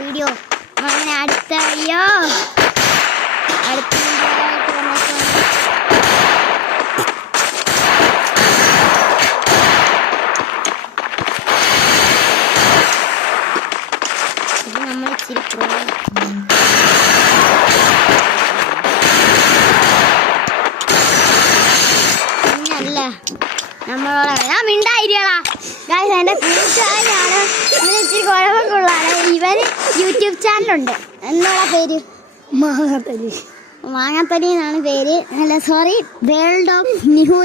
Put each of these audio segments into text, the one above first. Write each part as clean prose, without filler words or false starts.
Video അങ്ങനെ അടുത്ത അയ്യോ അടുത്ത നമ്മൾ ഇച്ചിരി പിന്നല്ല നമ്മളോട് ഞാൻ മിണ്ടായിരിക്കടാ ഗായ്സ്. എൻ്റെ കൂട്ടുകാരനാണ് ഇവന് ഇച്ചിരി കുഴപ്പമുള്ളതാണ്. ഇവന് യൂട്യൂബ് ചാനലുണ്ട്. എന്നുള്ള പേര് മാങ്ങാത്തരി എന്നാണ് പേര്. അല്ല സോറി, വേൾഡ് ഓഫ് നിഹു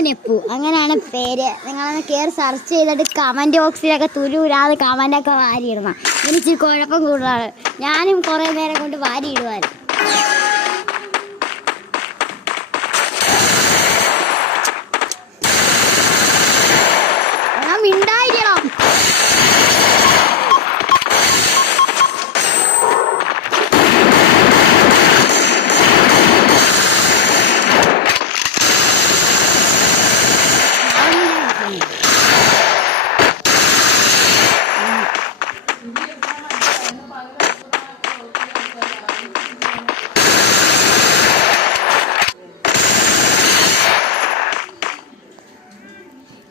അങ്ങനെയാണ് പേര്. നിങ്ങളൊന്ന് കയറി സെർച്ച് ചെയ്തിട്ട് കമൻറ്റ് ബോക്സിലൊക്കെ തുരുരാതെ കമൻ്റൊക്കെ വാരിയിടണം. എനിച്ചിരി കുഴപ്പം കൂടുതലാണ്. ഞാനും കുറേ നേരം കൊണ്ട് വാരിയിടുവാൻ. മിണ്ടായിരിക്കണം.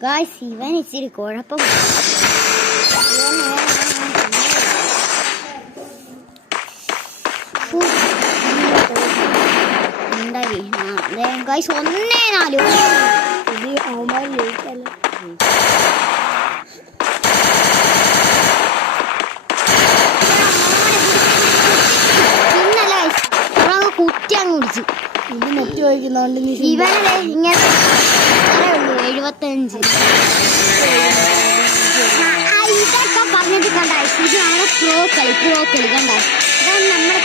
ഗായ്സ് ഇവൻ ഇച്ചിരി കുഴപ്പം. ഗായ്സ് 1-4 പിന്നല്ല ഗായ്സ് കുറ്റി അങ്ങ് കുടിച്ചു. ഇത് നെറ്റ് വഹിക്കുന്നോണ്ട് ഇവനെ ഇങ്ങനെ 75 ഇതൊക്കെ പറഞ്ഞിട്ട് കണ്ട. ഇതാണ് പ്രോ കളി കണ്ട. ഇതാണ് നമ്മുടെ